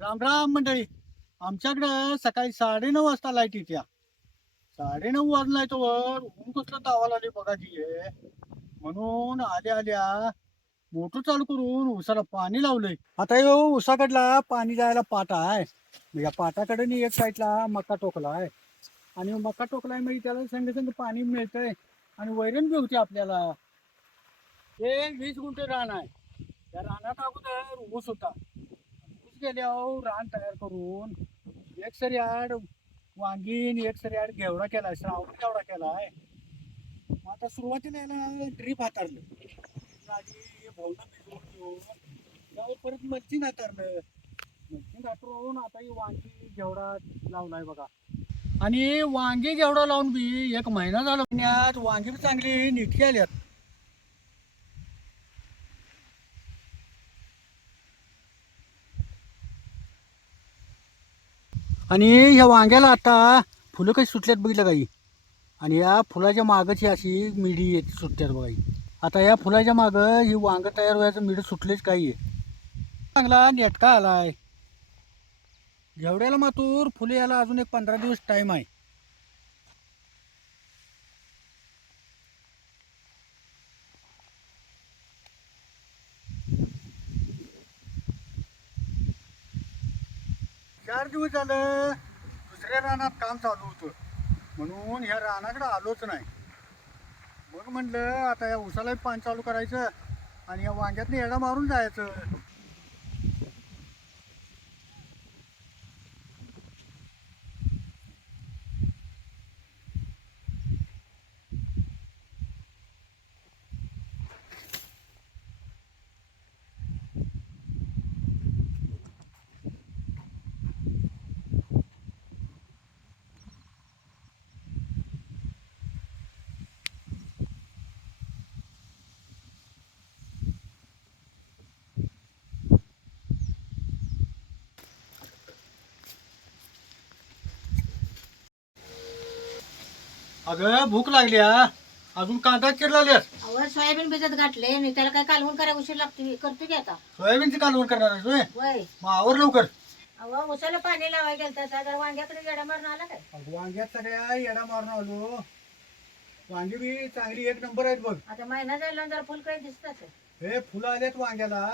राम राम मंडळी. आमच्याकडं सकाळी 9:30 वाजता लाईट येत्या. 9:30 वाजलाय तो वर ऊन कसलं तावाला आले बघा की हे. म्हणून आल्या आल्या मोटर चालू करून उसाला पाणी लावलंय. आता यो उसाकडला पाणी जायला पाटा आहे. मग या पाटाकडे एक साईडला मका टोकला आहे आणि मका टोकलाय म्हणजे त्याला संग संग पाणी मिळतंय आणि वैरण बी होती आपल्याला. हे 20 गुंठे रान आहे. त्या रानात अगोदर ऊस होता. ऊस गेल्यावर रान तयार करून एक सरी आड वांगी आणि एक सरी आड घेवडा केलाय, श्रावणी घेवडा केलाय. मग आता सुरुवातीला याला ड्रीप हातारलं. आधी भाऊला भिजवून घेऊन त्यावर परत मल्चिंग हातारलं. मल्चिंग हातरून आता ही वांगी घेवडा लावलाय बघा. आणि वांगी घेवडा लावून बी एक महिना झाला. महिन्यात वांगी बी चांगली नीटकी आल्यात. आणि ह्या वांग्याला आता फुलं काही सुटल्यात बघितलं काही. आणि या फुलाच्या मागची अशी मिडी येत सुटत्यात बघा ही. आता या फुलाच्या मागं ही वांग तयार व्हायचं मिडी सुटलेच काही आहे. चांगला नेटका आलाय. घेवड्याला मातूर फुले याला अजून एक 15 दिवस टाइम आहे. चार दिवस झालं दुसऱ्या रानात काम चालू होतं म्हणून ह्या रानाकडे आलोच नाही. मग म्हटलं आता या उसाला पाणी चालू करायचं आणि या वांग्यातनं येडा मारून जायचं. अगं भूक लागली हा. अजून कांदा चिरलाल्यास. अहो सोयाबीन भिजत घातले आणि त्याला काय कालवण करायला उशीर लागतो करतो की आता. सोयाबीनची कालवण करणार आहेस होय? वय मग आवर लवकर. अहो उसाला पाणी लावायला गेलता जर वांग्याकडे गेडा मारून आला काय. अगं वांग्यात सगळ्या येडा मारून आलो. वांगी बी चांगली एक नंबर आहेत बघ. आता महिना जायला जरा फुल काही दिसतात. हे फुलं आलेत वांग्याला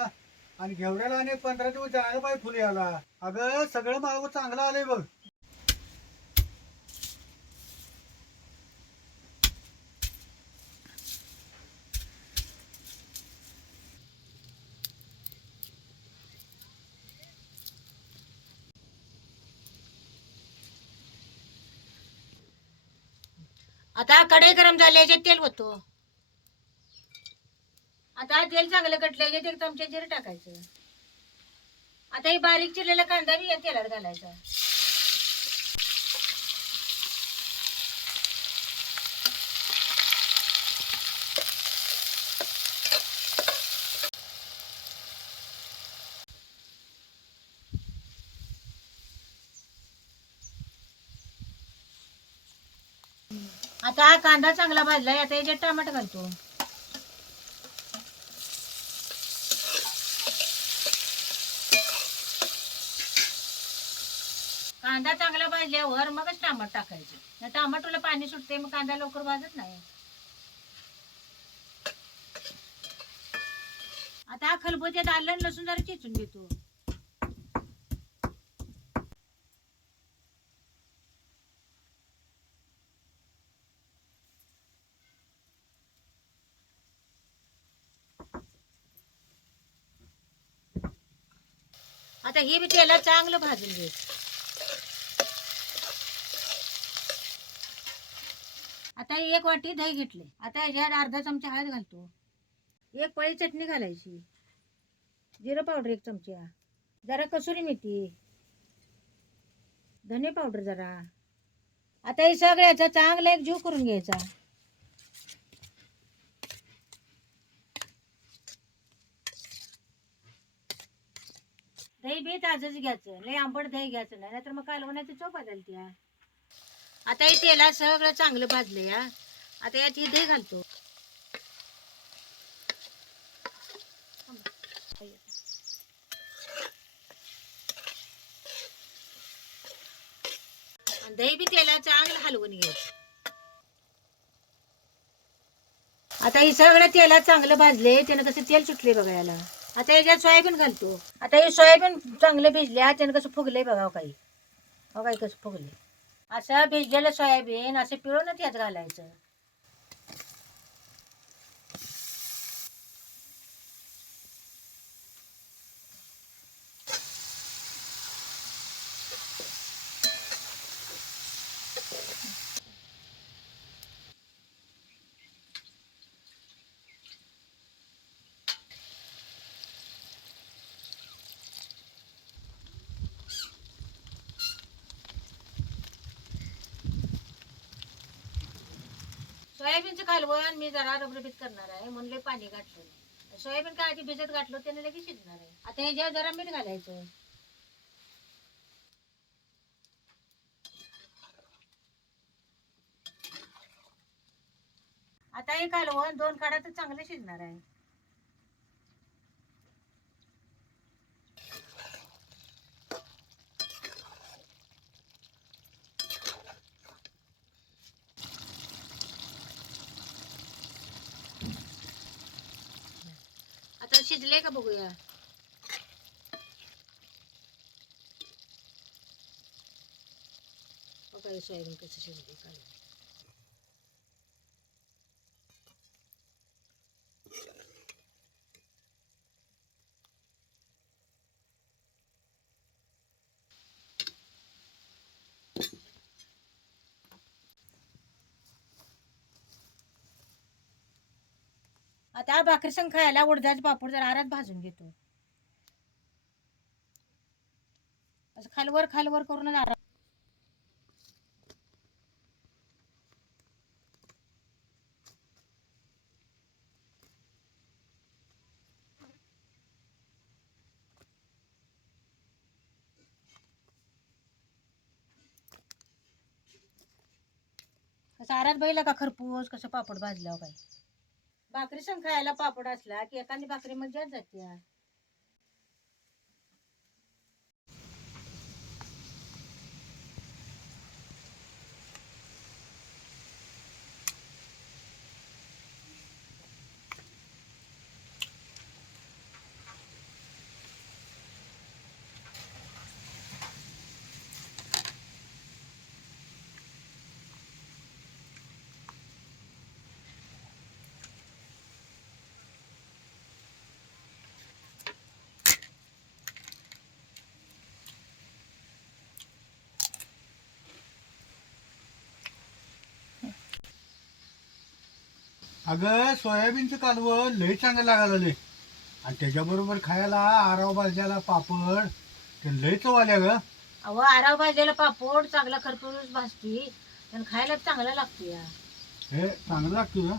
आणि घेवड्याला आणि 15 दिवस जायला पाहिजे फुले याला. अगं सगळं मागं चांगलं आलंय बघ. आता कढई गरम झाली याच्यात तेल होतो. आता तेल चांगलं कटलं याच्यात एक चमचा जिरं टाकायचं. आता ही बारीक चिरलेला कांदा बी या तेलात घालायचा. आता हा कांदा चांगला भाजलाय आता याच्यात टमाटर घालतो. कांदा चांगला भाजल्यावर मगच टमाटर टाकायचं. टमाटोला पाणी सुटते मग कांदा लवकर भाजत नाही. आता हा खलबत्त्यात आलं आणि लसूण जरा चेचून घेतो. आता हे बी तेलात चांगलं भाजून घे. आता ही एक वाटी दही घेतले. आता ह्याच्यात अर्धा चमचा हळद घालतो. एक पळी चटणी घालायची. जिरं पावडर एक चमचा. जरा कसुरी मेथी. धने पावडर जरा. आता हे सगळ्याचा चांगला एक जीव करून घ्यायचा. दही बी ताजच घ्यायचं. लय आंबट दही घ्यायचं नाही नाहीतर मग कालवण्याची चव बदलते. आता हे तेलात सगळं चांगलं भाजलं या. आता यात हे दही घालतो. दही बी तेलात चांगलं हलवून घ्यायचं. आता हे सगळं तेलात चांगलं भाजले, त्यानं कसं तेल सुटले बघा याला. आता याच्यात सोयाबीन घालतो. आता हे सोयाबीन चांगले भिजले, त्यानं कसं फुगले बघा काही. हो काही कसं फुगले. असं भिजलेलं सोयाबीन असं पिळूनच यात घालायचं. सोयाबीनचं कालवण मी जरा रबरबीत करणार आहे, म्हणले पाणी घातलं. सोयाबीन काय आधी भिजत घातलं, त्याने लगेच शिजणार आहे. आता ह्याच्यावर जरा मीठ घालायचं. आता हे कालवण 2 काढात चांगलं शिजणार आहे. आता शिजले का बघूया. बघा सोयाबीन कसं शिजले कालवण. आता भाकरी संग खायला उडदाचे पापड जरा आरात भाजून घेतो. असं खालवर खालवर करून आरात. असं आरात बैला का खरपूस कसं पापड भाजल्यावर काय. भाकरी संग खायला पापड असला की एखादी भाकरी मजाच जाते. अगं सोयाबीनचं कालवण लय चांगलं लागायला. आणि त्याच्याबरोबर खायला आराव भाज्याला पापड ते लय चव आल्या ग. अहो आराव भाजलेला पापड चांगला खरपूस भाजती, पण खायला चांगला लागतो या. हे चांगलं लागतं.